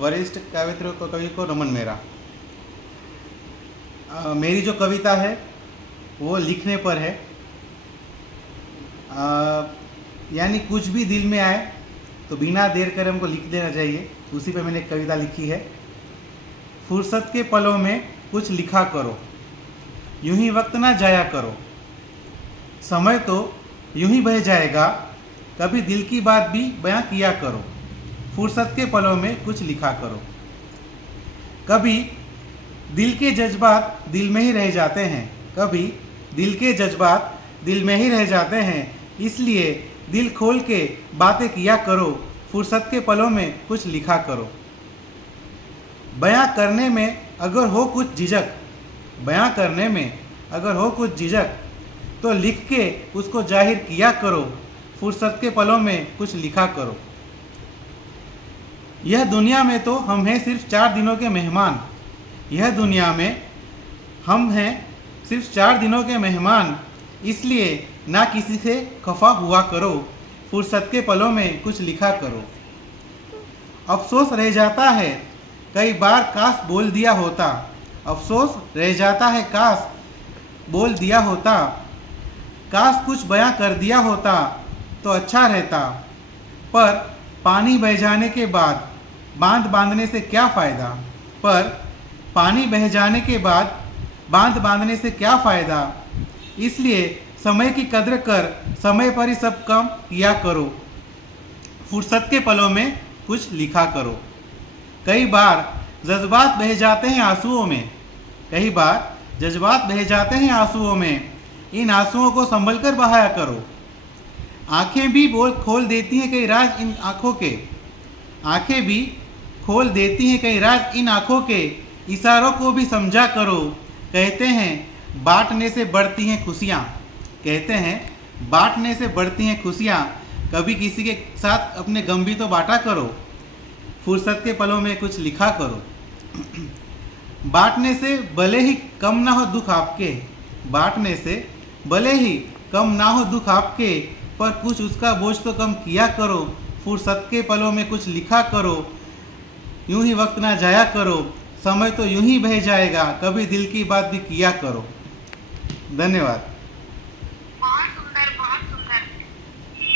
वरिष्ठ काव्यत्र कवि को नमन मेरा। मेरी जो कविता है वो लिखने पर है, यानी कुछ भी दिल में आए तो बिना देर करे हमको लिख देना चाहिए। उसी पे मैंने एक कविता लिखी है। फुर्सत के पलों में कुछ लिखा करो, यूं ही वक्त ना जाया करो, समय तो यूं ही बह जाएगा, कभी दिल की बात भी बयां किया करो। फुर्सत के पलों में कुछ लिखा करो। कभी दिल के जज्बात दिल में ही रह जाते हैं, कभी दिल के जज्बात दिल में ही रह जाते हैं, इसलिए दिल खोल के बातें किया करो। फुर्सत के पलों में कुछ लिखा करो। बयां करने में अगर हो कुछ झिझक, बयां करने में अगर हो कुछ झिझक, तो लिख के उसको जाहिर किया करो। फुर्सत के पलों में कुछ लिखा करो। यह दुनिया में तो हम हैं सिर्फ 4 दिनों के मेहमान, यह दुनिया में हम हैं सिर्फ 4 दिनों के मेहमान, इसलिए ना किसी से खफा हुआ करो। फुर्सत के पलों में कुछ लिखा करो। अफसोस रह जाता है कई बार काश बोल दिया होता, अफसोस रह जाता है काश बोल दिया होता, काश कुछ बयां कर दिया होता तो अच्छा रहता। पर पानी बह जाने के बाद बांध बांधने से क्या फ़ायदा, पर पानी बह जाने के बाद बांध बांधने से क्या फ़ायदा, इसलिए समय की कद्र कर समय पर ही सब काम किया करो। फुर्सत के पलों में कुछ लिखा करो। कई बार जज्बात बह जाते हैं आंसुओं में, कई बार जज्बात बह जाते हैं आंसुओं में, इन आंसुओं को संभल कर बहाया करो। आंखें भी बोल खोल देती हैं कई राज इन आँखों के, आंखें भी खोल देती हैं कई राज इन आँखों के, इशारों को भी समझा करो। कहते हैं बांटने से बढ़ती हैं खुशियाँ, कहते हैं बांटने से बढ़ती हैं खुशियाँ, कभी किसी के साथ अपने गम भी तो बांटा करो। फुर्सत के पलों में कुछ लिखा करो। बांटने से भले ही कम ना हो दुख आपके, बांटने से भले ही कम ना हो दुख आपके, पर कुछ उसका बोझ तो कम किया करो। फुर्सत के पलों में कुछ लिखा करो। यूं ही वक्त ना जाया करो, समय तो यूं ही बह जाएगा, कभी दिल की बात भी किया करो। धन्यवाद। बहुत सुंदर, बहुत सुंदर,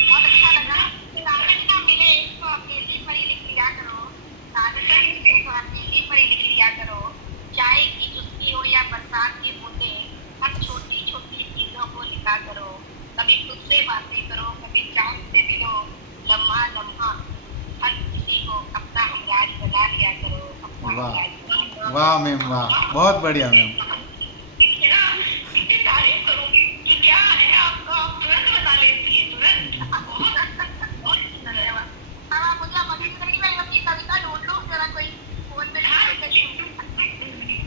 बहुत अच्छा लगा। कागज ना मिले तो अकेली पर ही लिख लिया करो, कागज ना मिले तो अकेली पर ही लिख लिया करो। चाय की चुस्की हो या बरसात की बूंदें, हर छोटी छोटी चीजों को लिखा करो। कभी खुद से बातें करो, कभी चांद से मिलो, लम्हा लम्हा हर किसी को अपना हमराज बना लिया करो, अपना हमराज। वाह वाह मैम, वाह, बहुत बढ़िया मैम।